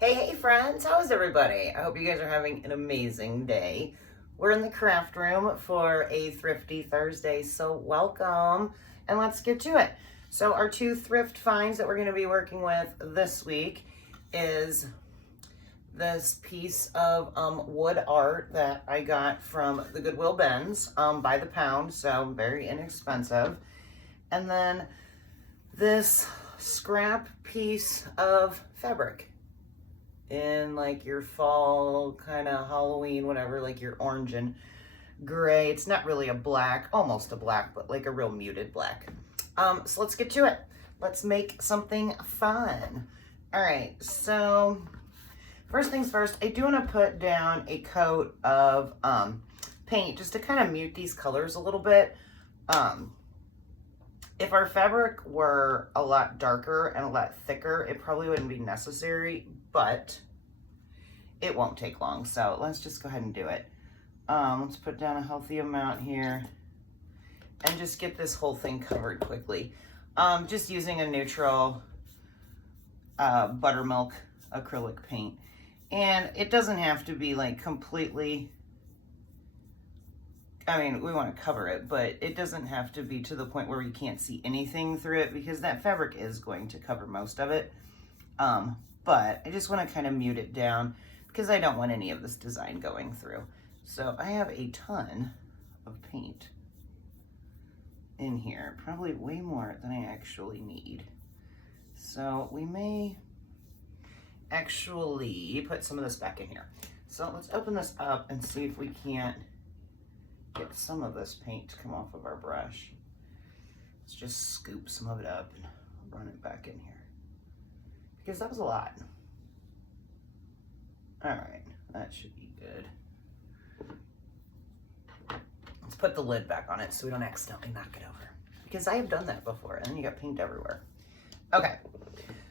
Hey friends, how's everybody? I hope you guys are having an amazing day. We're in the craft room for a Thrifty Thursday, so welcome and let's get to it. So our two thrift finds that we're going to be working with this week is this piece of wood art that I got from the Goodwill bins by the pound, so very inexpensive. And then this scrap piece of fabric in like your fall kind of Halloween, whatever, like your orange and gray. It's not really a black, almost a black, but like a real muted black. So let's get to it. Let's make something fun. All right, so first things first, I do want to put down a coat of paint just to kind of mute these colors a little bit. If our fabric were a lot darker and a lot thicker, it probably wouldn't be necessary, but it won't take long. So let's just go ahead and do it. Let's put down a healthy amount here and just get this whole thing covered quickly. Just using a neutral buttermilk acrylic paint. And it doesn't have to be like completely, I mean, we want to cover it, but it doesn't have to be to the point where you can't see anything through it because that fabric is going to cover most of it. But I just want to kind of mute it down because I don't want any of this design going through. So I have a ton of paint in here, probably way more than I actually need. So we may actually put some of this back in here. So let's open this up and see if we can't get some of this paint to come off of our brush. Let's just scoop some of it up and run it back in here because that was a lot. All right, that should be good. Let's put the lid back on it so we don't accidentally knock it over because I have done that before and then you got paint everywhere. Okay,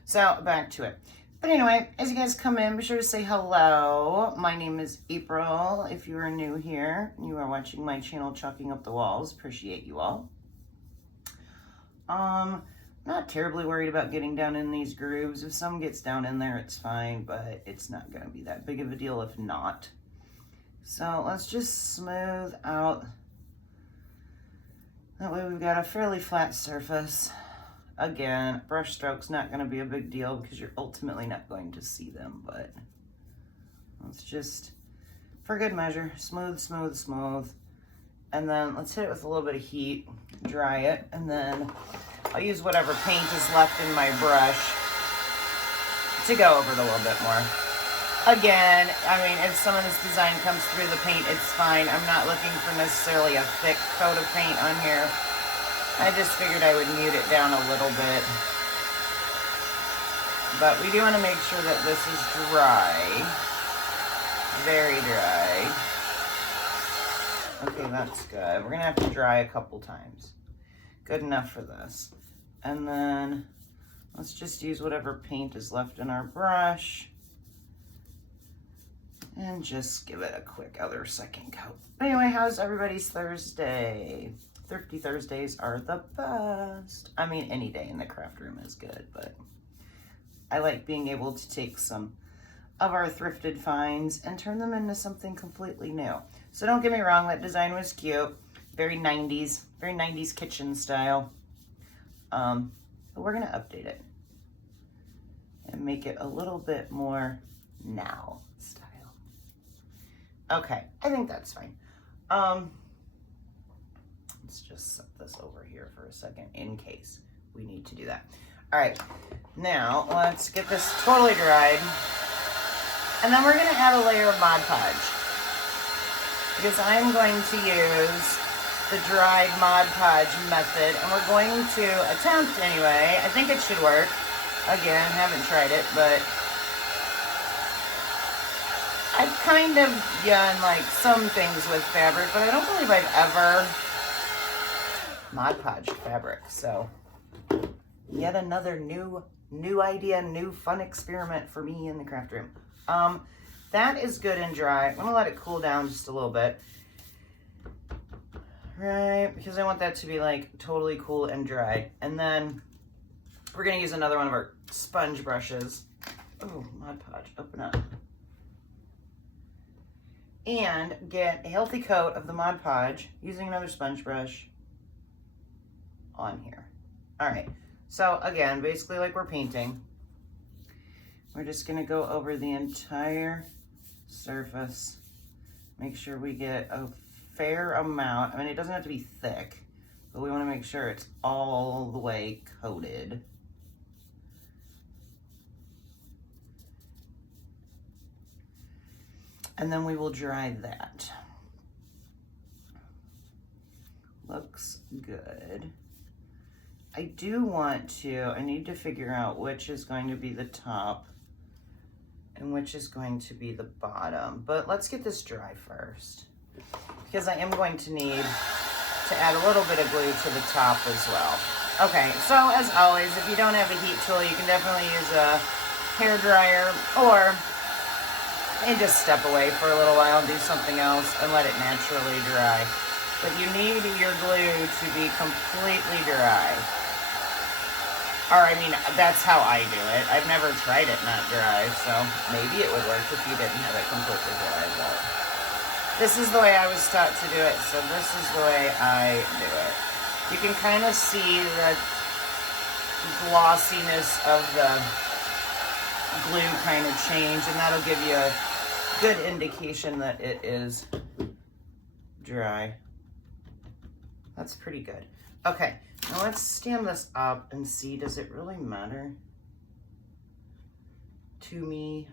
so back to it. But anyway, as you guys come in, be sure to say hello. My name is April. If you are new here, you are watching my channel, Chalking Up the Walls. Appreciate you all. Not terribly worried about getting down in these grooves. If some gets down in there, it's fine, but it's not going to be that big of a deal if not. So let's just smooth out. That way we've got a fairly flat surface. Again, brush stroke's not going to be a big deal because you're ultimately not going to see them, but let's just, for good measure, smooth, smooth, smooth. And then let's hit it with a little bit of heat, dry it, and then I'll use whatever paint is left in my brush to go over it a little bit more. Again, I mean, if some of this design comes through the paint, it's fine. I'm not looking for necessarily a thick coat of paint on here. I just figured I would mute it down a little bit. But we do want to make sure that this is dry. Very dry. Okay, that's good. We're going to have to dry a couple times. Good enough for this. And then let's just use whatever paint is left in our brush. And just give it a quick other second coat. Anyway, how's everybody's Thursday? Thrifty Thursdays are the best. I mean, any day in the craft room is good, but I like being able to take some of our thrifted finds and turn them into something completely new. So don't get me wrong, that design was cute. Very 90s kitchen style. But we're gonna update it and make it a little bit more now style. Okay, I think that's fine. Let's just set this over here for a second in case we need to do that. All right, now let's get this totally dried. And then we're gonna add a layer of Mod Podge because I'm going to use the dried Mod Podge method and we're going to attempt anyway. I think it should work. Again, haven't tried it, but I've kind of done like some things with fabric, but I don't believe I've ever Mod Podge fabric. So yet another new idea, new fun experiment for me in the craft room. That is good and dry. I'm gonna let it cool down just a little bit. Right, because I want that to be like totally cool and dry. And then we're gonna use another one of our sponge brushes oh, Mod Podge, open up. And get a healthy coat of the Mod Podge using another sponge brush on here. All right, so again, basically like we're painting, we're just gonna go over the entire surface, make sure we get a fair amount. I mean, it doesn't have to be thick, but we wanna make sure it's all the way coated. And then we will dry that. Looks good. I need to figure out which is going to be the top and which is going to be the bottom. But let's get this dry first, because I am going to need to add a little bit of glue to the top as well. Okay, so as always, if you don't have a heat tool, you can definitely use a hair dryer, or and just step away for a little while and do something else and let it naturally dry. But you need your glue to be completely dry. Or I mean, that's how I do it. I've never tried it not dry, so maybe it would work if you didn't have it completely dry. But this is the way I was taught to do it, so this is the way I do it. You can kind of see the glossiness of the glue kind of change, and that'll give you a good indication that it is dry. That's pretty good. Okay, now let's stand this up and see, does it really matter to me?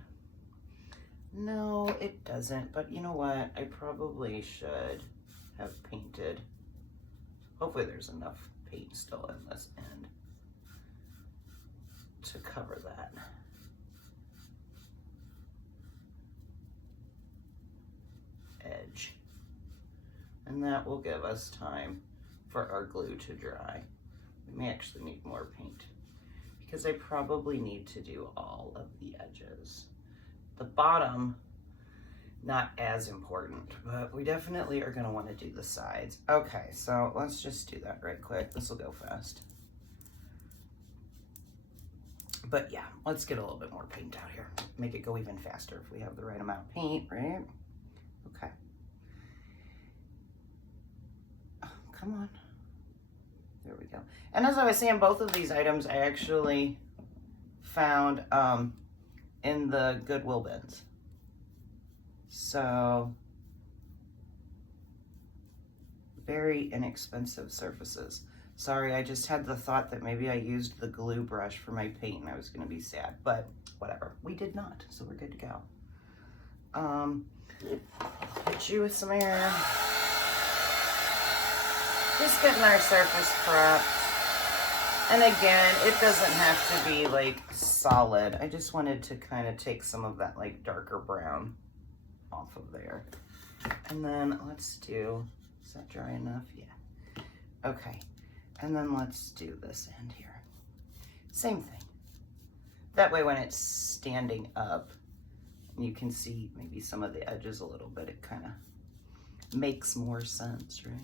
No, it doesn't, but you know what? I probably should have painted. Hopefully there's enough paint still in this end to cover that. Edge. And that will give us time for our glue to dry. We may actually need more paint, because I probably need to do all of the edges. The bottom, not as important, but we definitely are going to want to do the sides. Okay, so let's just do that right quick. This will go fast. But yeah, let's get a little bit more paint out here. Make it go even faster if we have the right amount of paint, right? Okay. Oh, come on. There we go. And as I was saying, both of these items I actually found in the Goodwill bins. So, very inexpensive surfaces. Sorry, I just had the thought that maybe I used the glue brush for my paint and I was gonna be sad, but whatever. We did not, so we're good to go. Hit you with some air. Just getting our surface prepped. And again, it doesn't have to be like solid. I just wanted to kind of take some of that like darker brown off of there. And then let's do, is that dry enough? Yeah. Okay. And then let's do this end here. Same thing. That way when it's standing up, you can see maybe some of the edges a little bit, it kind of makes more sense, right?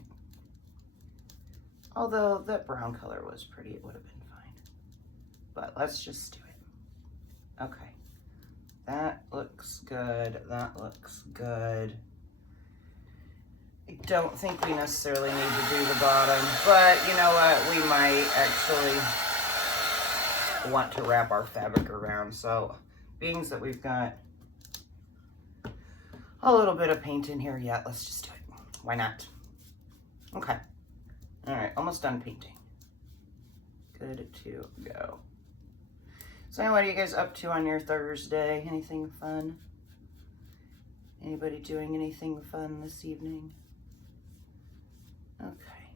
Although that brown color was pretty, it would have been fine. But let's just do it. Okay. That looks good. That looks good. I don't think we necessarily need to do the bottom, but you know what? We might actually want to wrap our fabric around. So, being that we've got a little bit of paint in here yet, let's just do it. Why not? Okay. All right, almost done painting. Good to go. So what are you guys up to on your Thursday? Anything fun? Anybody doing anything fun this evening? Okay.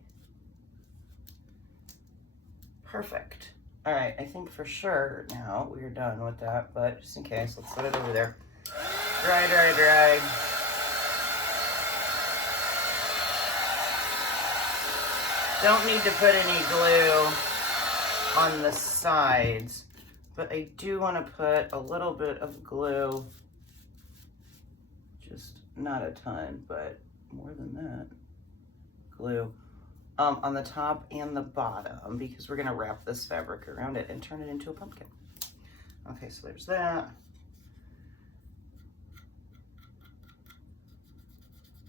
Perfect. All right, I think for sure now we're done with that, but just in case, let's set it over there. Dry, dry, dry. Don't need to put any glue on the sides, but I do want to put a little bit of glue, just not a ton, but more than that, glue on the top and the bottom, because we're going to wrap this fabric around it and turn it into a pumpkin. Okay, so there's that.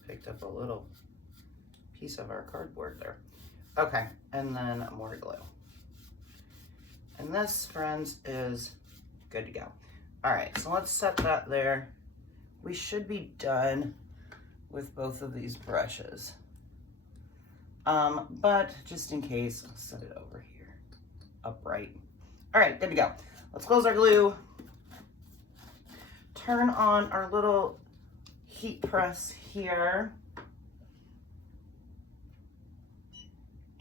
Picked up a little piece of our cardboard there. Okay, and then more glue. And this, friends, is good to go. All right, so let's set that there. We should be done with both of these brushes. But just in case, I'll set it over here, upright. All right, good to go. Let's close our glue. Turn on our little heat press here.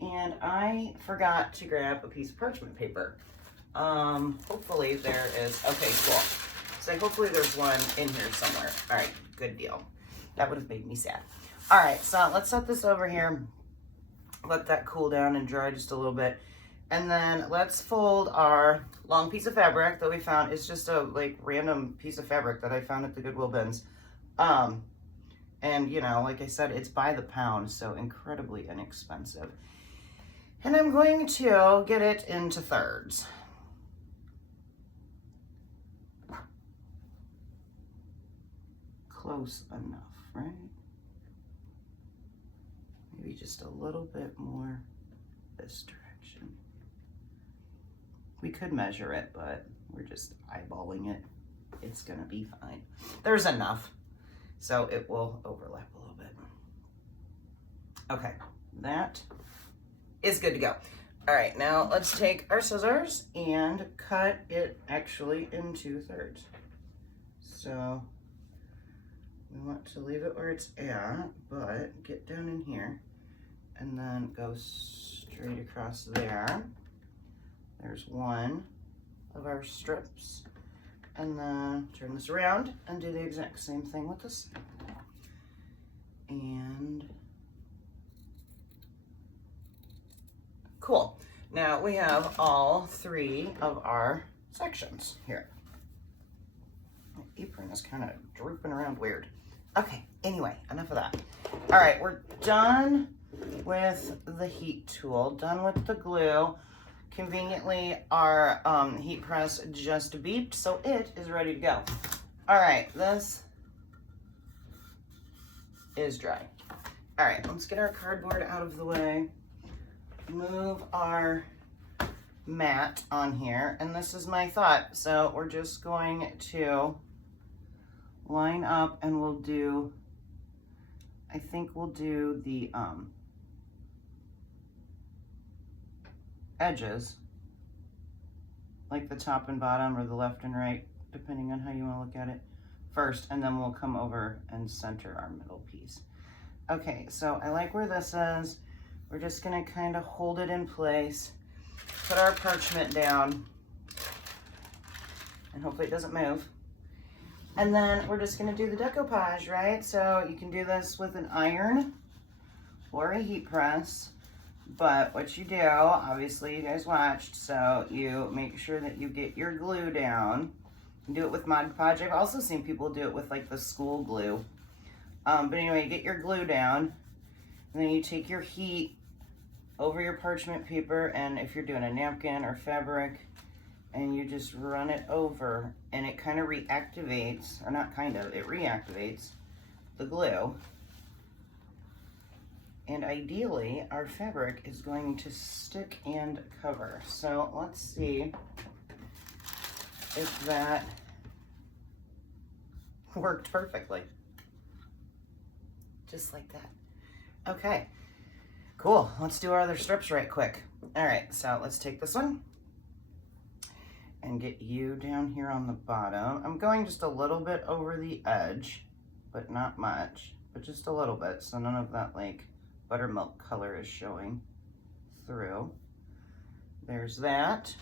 And I forgot to grab a piece of parchment paper. Hopefully there is, okay, cool. So hopefully there's one in here somewhere. All right, good deal. That would have made me sad. All right, so let's set this over here. Let that cool down and dry just a little bit. And then let's fold our long piece of fabric that we found. It's just a like random piece of fabric that I found at the Goodwill bins. And you know, like I said, it's by the pound, so incredibly inexpensive. And I'm going to get it into thirds. Close enough, right? Maybe just a little bit more this direction. We could measure it, but we're just eyeballing it. It's gonna be fine. There's enough, so it will overlap a little bit. Okay, that is good to go. All right, now let's take our scissors and cut it actually into thirds. So we want to leave it where it's at, but get down in here and then go straight across there. There's one of our strips. And then turn this around and do the exact same thing with this. And cool. Now we have all three of our sections here. My apron is kind of drooping around weird. Okay, anyway, enough of that. All right, we're done with the heat tool, done with the glue. Conveniently, our heat press just beeped, so it is ready to go. All right, this is dry. All right, let's get our cardboard out of the way. Move our mat on here, and this is my thought. So we're just going to line up and we'll do, I think we'll do the edges, like the top and bottom or the left and right, depending on how you want to look at it first, and then we'll come over and center our middle piece. Okay, so I like where this is. We're just gonna kind of hold it in place, put our parchment down, and hopefully it doesn't move. And then we're just gonna do the decoupage, right? So you can do this with an iron or a heat press, but what you do, obviously you guys watched, so you make sure that you get your glue down. You can do it with Mod Podge. I've also seen people do it with like the school glue. But anyway, you get your glue down, and then you take your heat over your parchment paper, and if you're doing a napkin or fabric, and you just run it over, and it kind of reactivates, or not kind of, it reactivates the glue. And ideally, our fabric is going to stick and cover. So let's see if that worked perfectly. Just like that. Okay, cool. Let's do our other strips right quick. All right, so let's take this one and get you down here on the bottom. I'm going just a little bit over the edge, but not much, but just a little bit, so none of that like buttermilk color is showing through. There's that.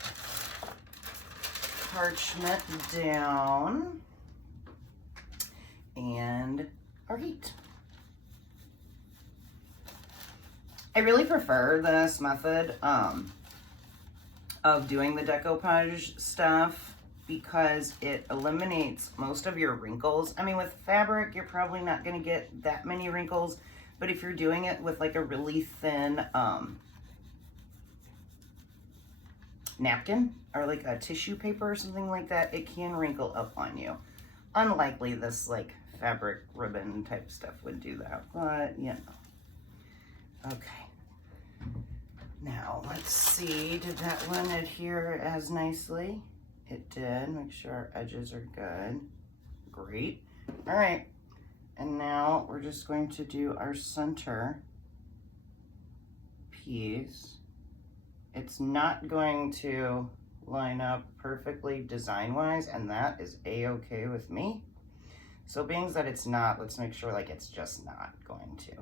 Parchment down. And our heat. I really prefer this method of doing the decoupage stuff because it eliminates most of your wrinkles. I mean, with fabric, you're probably not gonna get that many wrinkles, but if you're doing it with like a really thin napkin or like a tissue paper or something like that, it can wrinkle up on you. Unlikely this like fabric ribbon type stuff would do that, but you know. Okay. Now let's see, did that one adhere as nicely? It did. Make sure our edges are good. Great. All right. And now we're just going to do our center piece. It's not going to line up perfectly design-wise, and that is a-okay with me. So being that it's not, let's make sure like it's just not going to.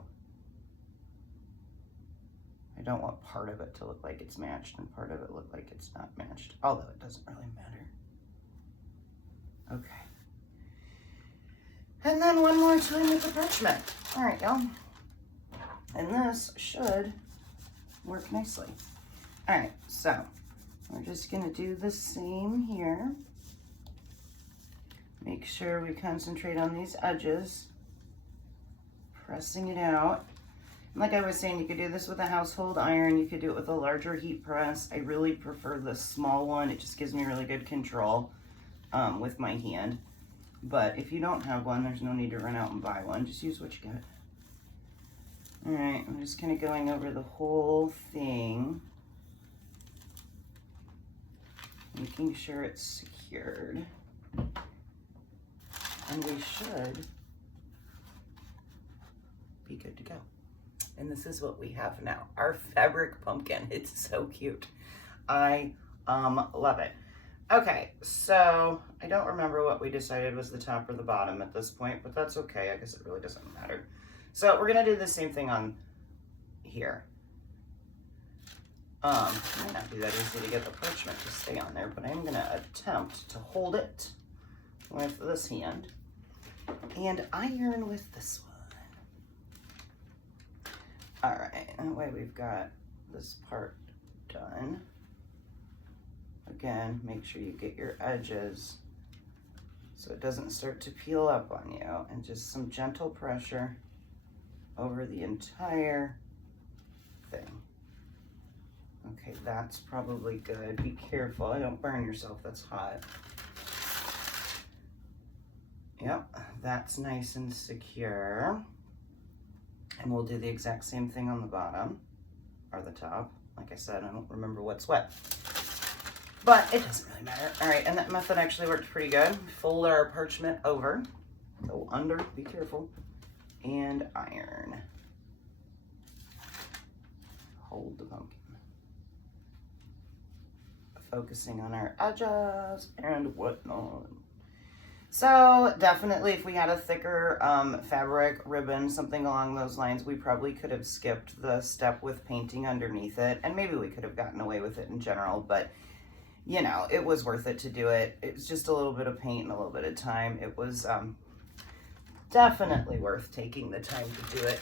I don't want part of it to look like it's matched and part of it look like it's not matched, although it doesn't really matter. Okay. And then one more time with the parchment. All right, y'all. And this should work nicely. All right, so we're just gonna do the same here. Make sure we concentrate on these edges, pressing it out. Like I was saying, you could do this with a household iron. You could do it with a larger heat press. I really prefer the small one. It just gives me really good control with my hand. But if you don't have one, there's no need to run out and buy one. Just use what you got. All right, I'm just kind of going over the whole thing, making sure it's secured. And we should be good to go. And this is what we have now, our fabric pumpkin. It's so cute. I love it. Okay, so I don't remember what we decided was the top or the bottom at this point, but that's okay. I guess it really doesn't matter. So we're gonna do the same thing on here. It might not be that easy to get the parchment to stay on there, but I'm gonna attempt to hold it with this hand and iron with this one. All right, that way we've got this part done. Again, make sure you get your edges so it doesn't start to peel up on you, and just some gentle pressure over the entire thing. Okay, that's probably good. Be careful, don't burn yourself, that's hot. Yep, that's nice and secure. And we'll do the exact same thing on the bottom or the top. Like I said, I don't remember what's what, but it doesn't really matter. All right, and that method actually worked pretty good. Fold our parchment over, go under, be careful, and iron. Hold the pumpkin. Focusing on our edges and whatnot. So definitely if we had a thicker fabric ribbon, something along those lines, we probably could have skipped the step with painting underneath it, and maybe we could have gotten away with it in general, but you know, it was worth it to do it. It was just a little bit of paint and a little bit of time. It was definitely worth taking the time to do it.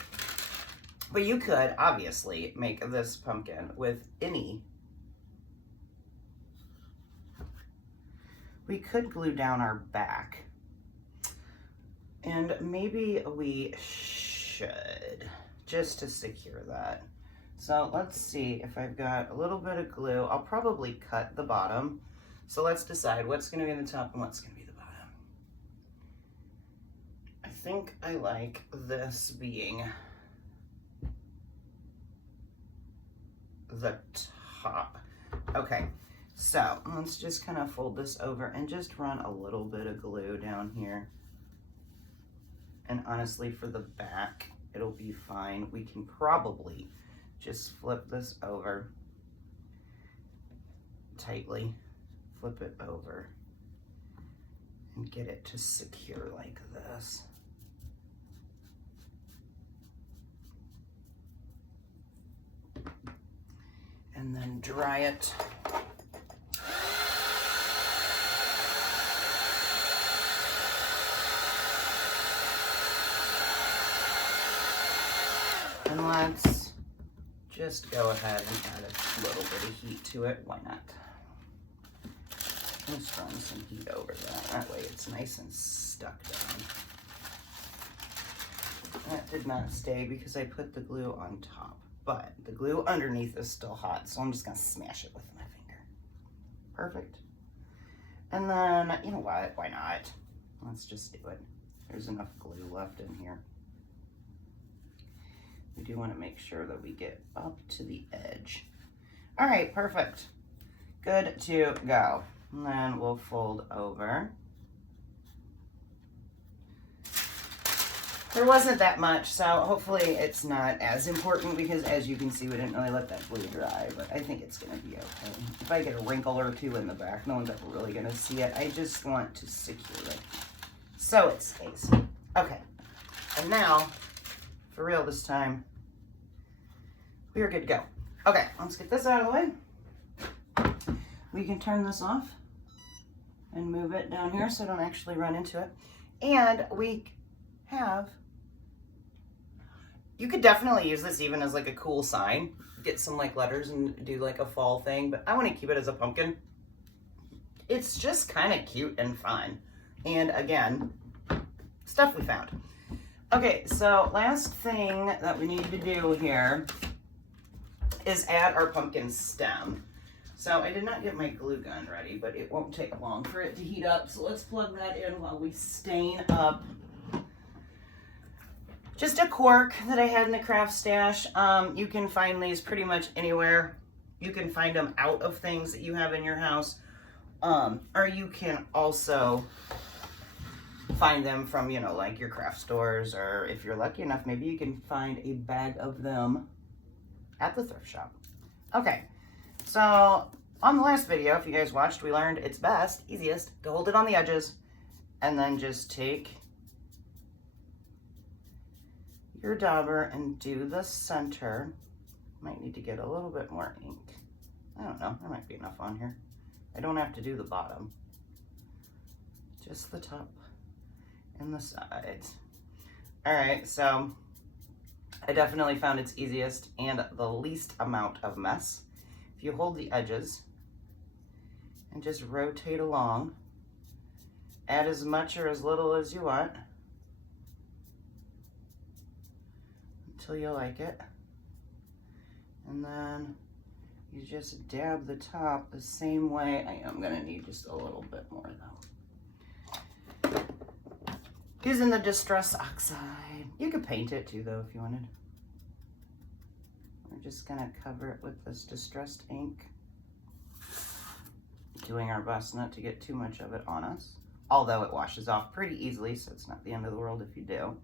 But you could obviously make this pumpkin with any. We could glue down our back, and maybe we should, just to secure that. So let's see if I've got a little bit of glue. I'll probably cut the bottom. So let's decide what's gonna be the top and what's gonna be the bottom. I think I like this being the top. Okay. So let's just kind of fold this over and just run a little bit of glue down here. And honestly, for the back, it'll be fine. We can probably just flip this over tightly, flip it over, and get it to secure like this. And then dry it. And let's just go ahead and add a little bit of heat to it. Why not? Let's run some heat over that. That way it's nice and stuck down. That did not stay because I put the glue on top, but the glue underneath is still hot, so I'm just gonna smash it with my finger. Perfect. And then, you know what? Why not? Let's just do it. There's enough glue left in here. We do want to make sure that we get up to the edge. All right, perfect. Good to go. And then we'll fold over. There wasn't that much, so hopefully it's not as important because as you can see, we didn't really let that glue dry, but I think it's gonna be okay. If I get a wrinkle or two in the back, no one's ever really gonna see it. I just want to secure it so it stays. Okay, and now, for real this time, we are good to go. Okay, let's get this out of the way. We can turn this off and move it down here so I don't actually run into it. And we have, you could definitely use this even as like a cool sign. Get some like letters and do like a fall thing, but I want to keep it as a pumpkin. It's just kind of cute and fun. And again, stuff we found. Okay, so last thing that we need to do here is add our pumpkin stem. So I did not get my glue gun ready, but it won't take long for it to heat up. So let's plug that in while we stain up just a cork that I had in the craft stash. You can find these pretty much anywhere. You can find them out of things that you have in your house. Or you can also find them from, you know, like your craft stores, or if you're lucky enough, maybe you can find a bag of them at the thrift shop. Okay, so on the last video, if you guys watched, we learned it's best, easiest to hold it on the edges and then just take your dauber and do the center. Might need to get a little bit more ink. I don't know, there might be enough on here. I don't have to do the bottom, just the top and the sides. All right, so I definitely found it's easiest and the least amount of mess. If you hold the edges and just rotate along, add as much or as little as you want until you like it. And then you just dab the top the same way. I am gonna need just a little bit more though. Using the Distress Oxide. You could paint it too though if you wanted. We're just gonna cover it with this distressed ink. Doing our best not to get too much of it on us. Although it washes off pretty easily, so it's not the end of the world if you do.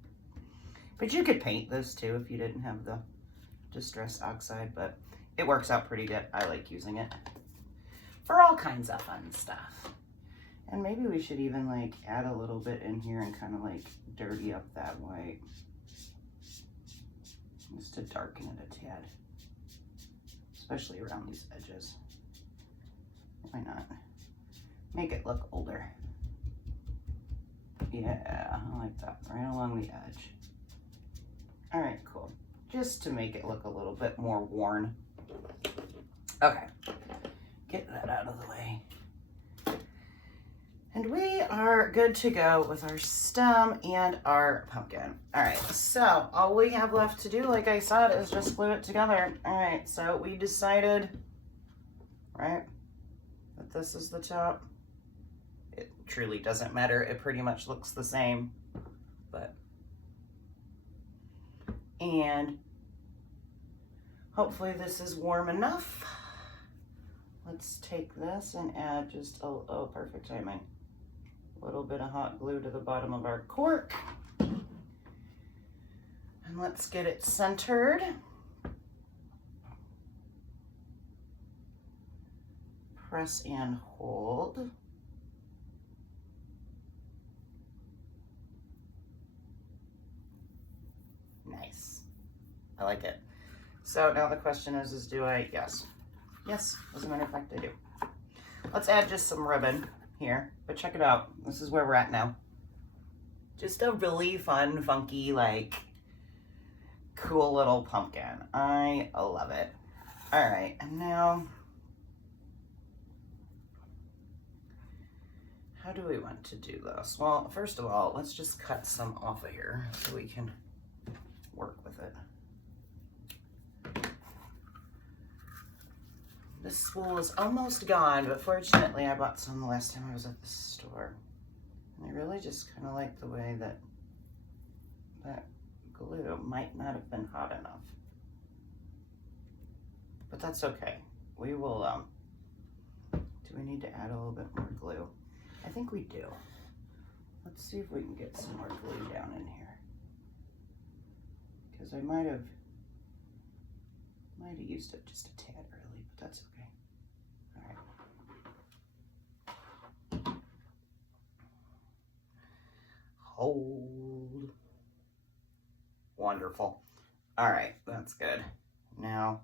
But you could paint this too if you didn't have the Distress Oxide, but it works out pretty good. I like using it for all kinds of fun stuff. And maybe we should even like add a little bit in here and kind of like dirty up that white. Just to darken it a tad. Especially around these edges. Why not? Make it look older. Yeah, I like that. Right along the edge. All right, cool. Just to make it look a little bit more worn. Okay, get that out of the way. And we are good to go with our stem and our pumpkin. All right, so all we have left to do, like I said, is just glue it together. All right, so we decided, right, that this is the top. It truly doesn't matter. It pretty much looks the same, but, and hopefully this is warm enough. Let's take this and add just a, oh, perfect timing. A little bit of hot glue to the bottom of our cork. And let's get it centered. Press and hold. Nice. I like it. So now the question is do I, yes. Yes, as a matter of fact, I do. Let's add just some ribbon here, but check it out. This is where we're at now. Just a really fun, funky, like, cool little pumpkin. I love it. All right, and now, how do we want to do this? Well, first of all, let's just cut some off of here so we can work with it. This spool is almost gone, but fortunately I bought some the last time I was at the store. And I really just kind of like the way that that glue might not have been hot enough. But that's okay. We will, do we need to add a little bit more glue? I think we do. Let's see if we can get some more glue down in here. Because I might have used it just a tad early, but that's okay. All right. Hold. Wonderful. All right, that's good. Now,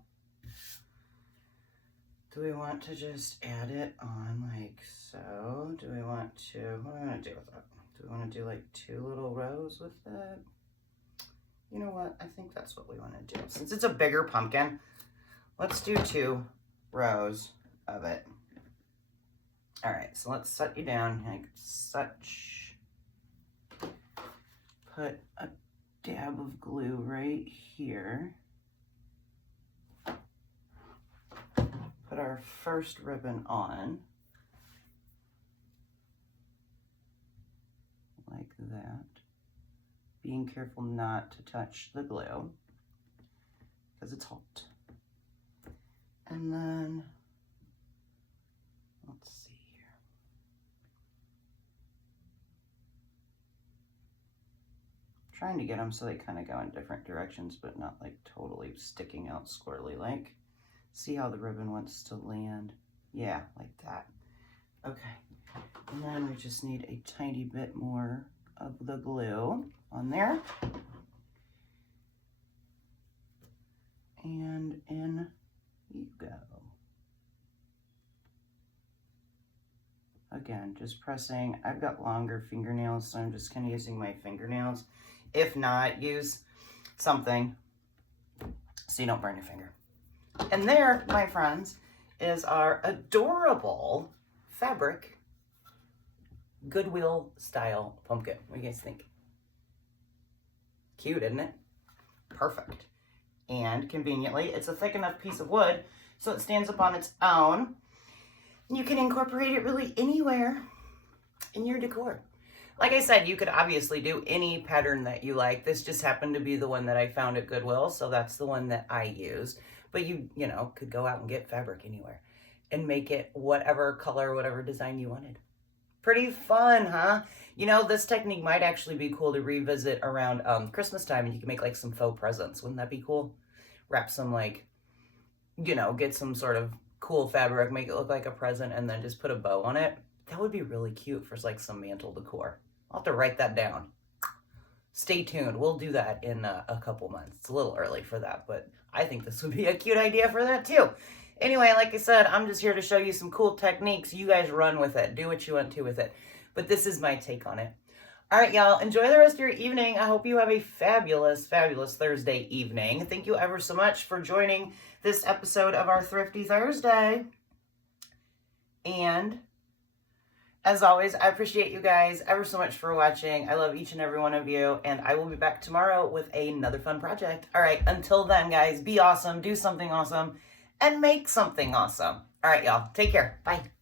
do we want to just add it on like so? Do we want to, what do we want to do with that? Do we want to do like 2 little rows with it? You know what? I think that's what we want to do. Since it's a bigger pumpkin, let's do 2 rows of it. All right, so let's set you down like such. Put a dab of glue right here. Put our first ribbon on. Like that. Being careful not to touch the glue because it's hot. And then, let's see here. I'm trying to get them so they kind of go in different directions, but not like totally sticking out squirrely like. See how the ribbon wants to land? Yeah, like that. Okay. And then we just need a tiny bit more of the glue on there. And in you go. Again, just pressing. I've got longer fingernails, so I'm just kind of using my fingernails. If not, use something so you don't burn your finger. And there, my friends, is our adorable fabric Goodwill style pumpkin. What do you guys think? Cute, isn't it? Perfect. And conveniently, it's a thick enough piece of wood so it stands up on its own. You can incorporate it really anywhere in your decor. Like I said, you could obviously do any pattern that you like. This just happened to be the one that I found at Goodwill, so that's the one that I used. But you know, could go out and get fabric anywhere and make it whatever color, whatever design you wanted. Pretty fun, huh? You know, this technique might actually be cool to revisit around Christmas time, and you can make like some faux presents. Wouldn't that be cool? Wrap some like, you know, get some sort of cool fabric, make it look like a present, and then just put a bow on it. That would be really cute for like some mantle decor. I'll have to write that down. Stay tuned. We'll do that in a couple months. It's a little early for that, but I think this would be a cute idea for that too. Anyway, like I said, I'm just here to show you some cool techniques. You guys run with it. Do what you want to with it. But this is my take on it. All right, y'all. Enjoy the rest of your evening. I hope you have a fabulous, fabulous Thursday evening. Thank you ever so much for joining this episode of our Thrifty Thursday. And as always, I appreciate you guys ever so much for watching. I love each and every one of you, and I will be back tomorrow with another fun project. All right, until then, guys, be awesome, do something awesome, and make something awesome. All right, y'all, take care. Bye.